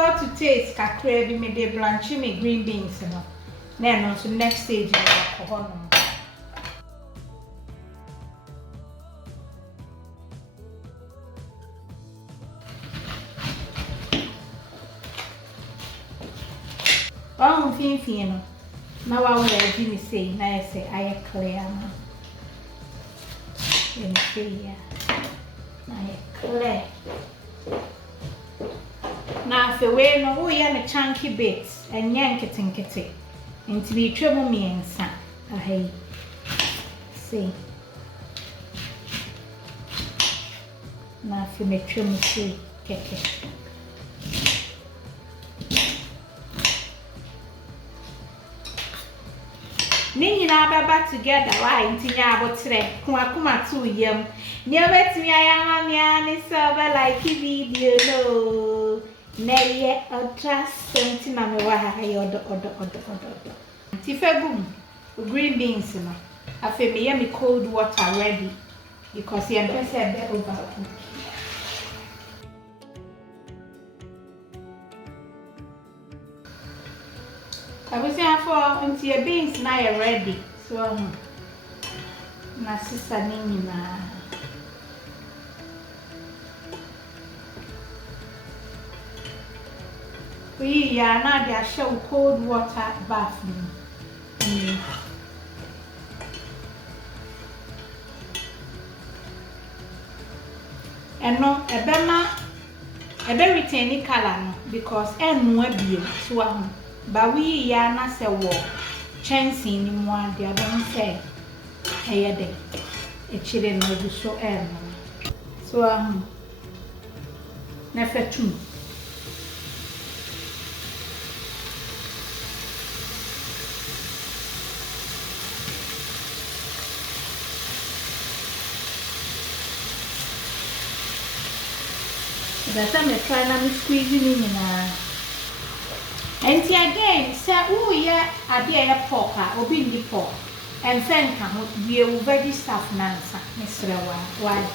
sour to taste kakra bi me de blanch me green beans no. Na no so next stage no ko no. Fin no. Na wa ready me say na I say I clear na. Let me see ya. Na clear. Na fe we no wo ya me chunky bits enye nkete nti bi twemu miensa ahai. See. Na fe me twemu see keke. Ni na baba together why ntinya abotre kuma tu yam ni obetimi aya mia ni so ba like video no na ye trust something na me wa ha odo nti fegum green beans no afa me yam cold water ready because yam pese be overcook. I was here for until your beans now are ready. So, na sister nini na. We are now they show cold water bath. And no, a very tiny color no, because and more beer so. But we ya na se wo chancy ni mo ade abon say eye de e chire no du so so na fetu that time try na me squeeze ni na. And again, say, oh, yeah, I be a pork, obi ndi pork, and thank you, we are very stuff nansa, Mr. Why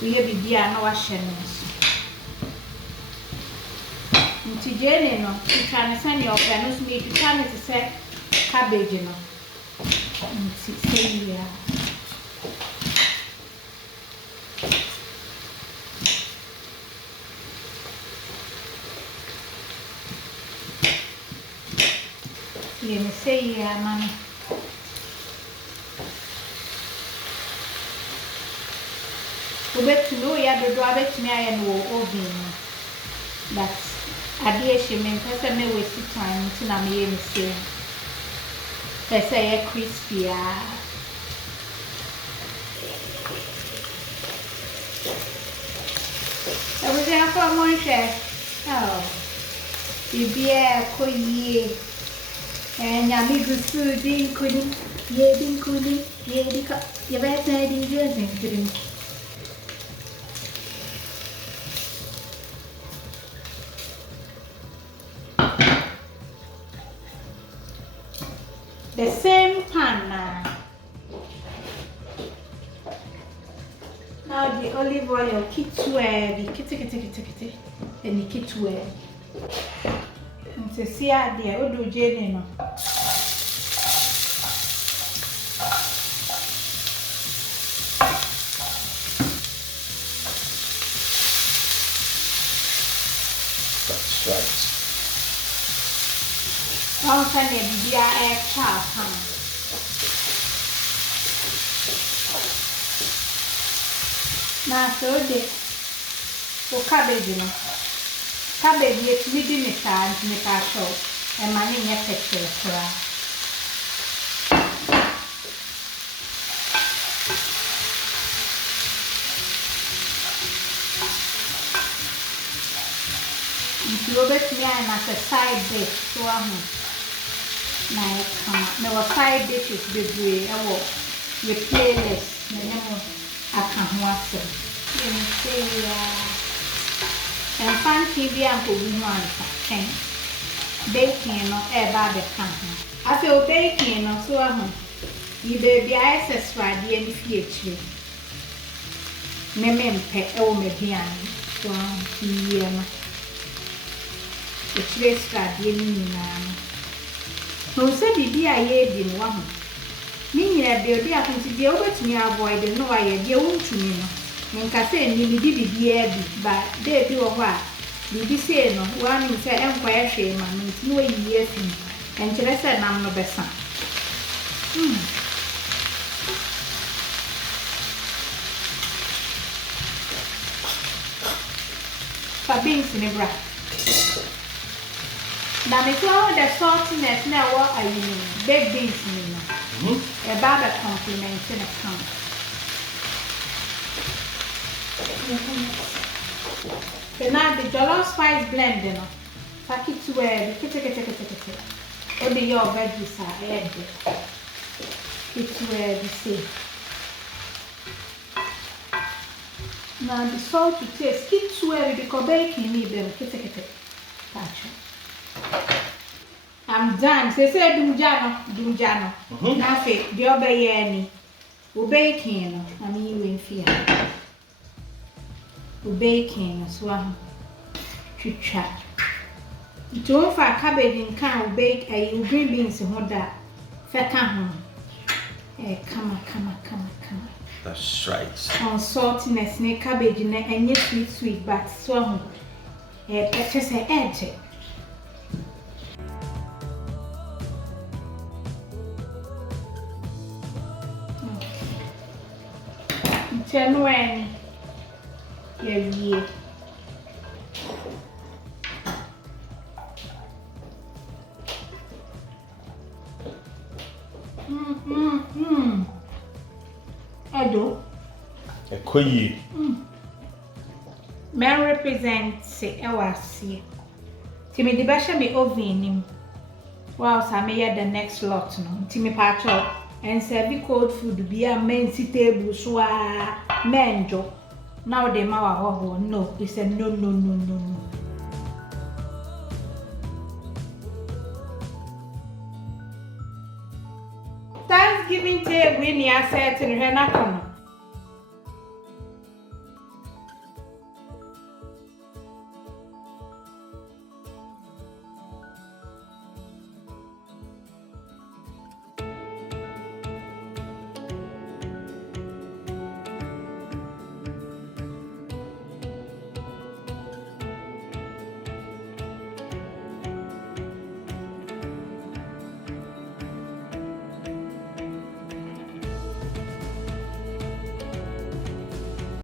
we have be a no ashames. Into Jenny, no, you can send your friends me to tell me to say cabbage, you know. Say, yeah. Let me say, yeah, man. We bet to know, yeah, the door bet me I know oven. But I dear she meant I may waste time to na me say. They say a crispy. I was there for one share. Oh, you be a coy. And yummy good food, ding couldn't, ye ding couldn't, ye dick, ye better ding drinking. The same pan now the olive oil, kitty, kitty, and the kitty. To see out there, what do Jenny know? That's right. All kind of be a chop, now so the cabbage, you know. Cabbage yet we didn't charge me show and money yet picture. If you bet me I'm as a side dish so now side dishes with playlist I can watch them. Let me see and fancy be uncle woman baking no bad I feel baking no so you baby access ready and feature me pet oh me piano so the trace card, no, say, be a year in one. Meaning that they'll be up to the over to me avoid the no idea won't to me. And Cassay, you be but they do a while. You be saying, no, one in say, empire shame, and no years in, and Teresa and I'm no best. For beans in a bra. Now, if you want the saltiness, now what are you mean? Baked beans in a baba compliment in a count. But now the jollof spice blend, you know. Pack it to where the what the your veggies are added. It's where the say. Now the salt to taste, keep to where the baking me them. I'm done. Say Dumjano. Nothing. The obey any. Baking. I mean, you in fear. Baking as well. Chat. It won't for cabbage in can bake a green beans and what that. Peckham. Come. That's right. On saltiness, ne cabbage, and yet sweet, but so. Just a edge. Henewaa yeah. Edo. Akwasi. Man represents Akwasi. Timmy the basha me oven him. Whilst I may the next lot no. Timmy patcho and serve cold food be a men's table so menjo. Now the mawa no, it's a no. Thanksgiving Day when you are set in RHEMACO.